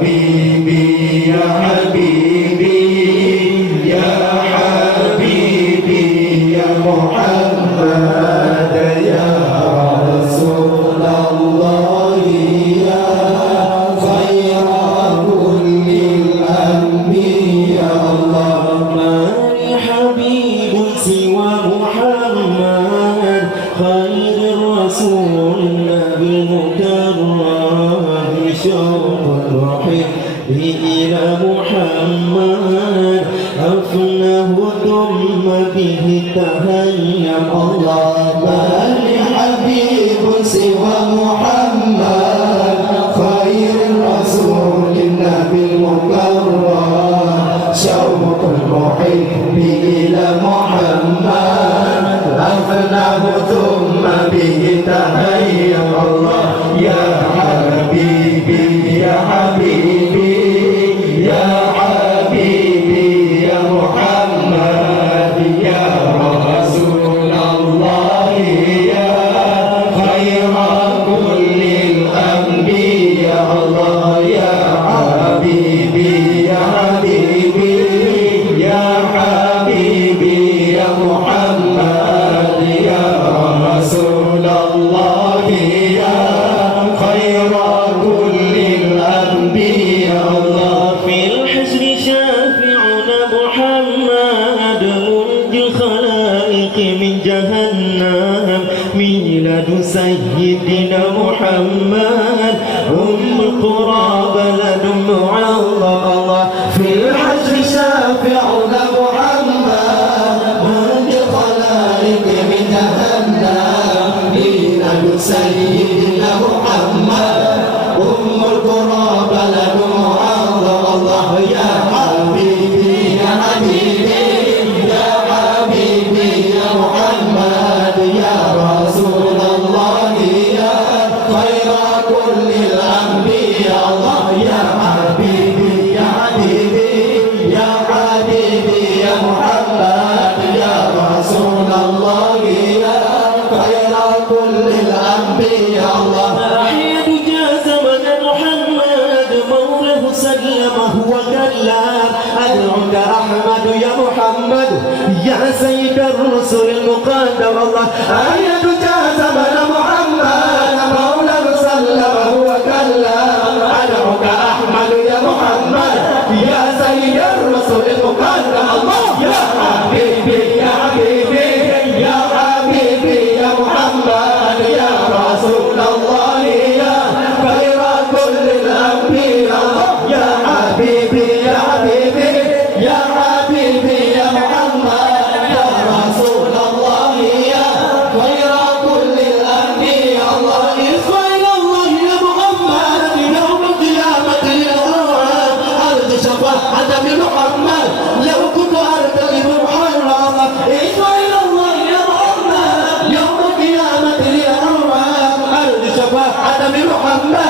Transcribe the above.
حبيبي يا حبيبي يا حبيبي يا محمد يا رسول الله يا خير كل الأنبياء الله ما لي حبيب سوى محمد خير الرسول النبي المكرم شوق الرحيم إلى محمد أفناه ثم به تهيأ الله ما لي حبيب سوى محمد خير الرسول النبي المكرم شوق الرحيم إلى محمد أفناه ثم به تهيأ الله يا حبيبي يا حبيبي يا حبيبي يا محمد يا رسول الله يا خير كل الأنبياء الله يا حبيبي يا حبيبي يا حبيبي يا محمد يا رسول الله يا خير كل الأنبياء الله في الحشر شافعنا محمد منجي الخلائق من جهنم ميلاد سيدنا محمد أم القرى بلد معظم الله في الحشر شافعنا محمد منجي الخلائق من جهنم ميلاد سيدنا محمد أم القرى بلد معظم الله يا حبيبي يا حبيبي يا حبيبي يا محمد يا رسول الله يا خير كل الأنبياء الله يا حبيبي يا حبيبي يا حبيبي يا محمد يا رسول الله يا خير كل الأنبياء الله أحيد جاز من محمد مولاه سلمه وكلم أدعوك أحمد يا محمد يا سيد الرسل المقدم الله أحيد جاز من محمد مولاه سلمه وكلم أدعوك أحمد يا محمد يا سيد الرسل المقدم الله يا حبيبي يا حبيبي يا حبيبي يا محمد يا رسول الله يا خير كل الأنبياء الله يا حبيبي يا حبيبي يا حبيبي يا محمد يا رسول الله يا خير كل الأنبياء الله إسرائيل الله يا محمد يوم القيامة للأرواح أرض شفاعة بمحمد لو كنت أرتقي بمحرم إسرائيل الله يا محمد يوم القيامة للأرواح أرض شفاعة بمحمد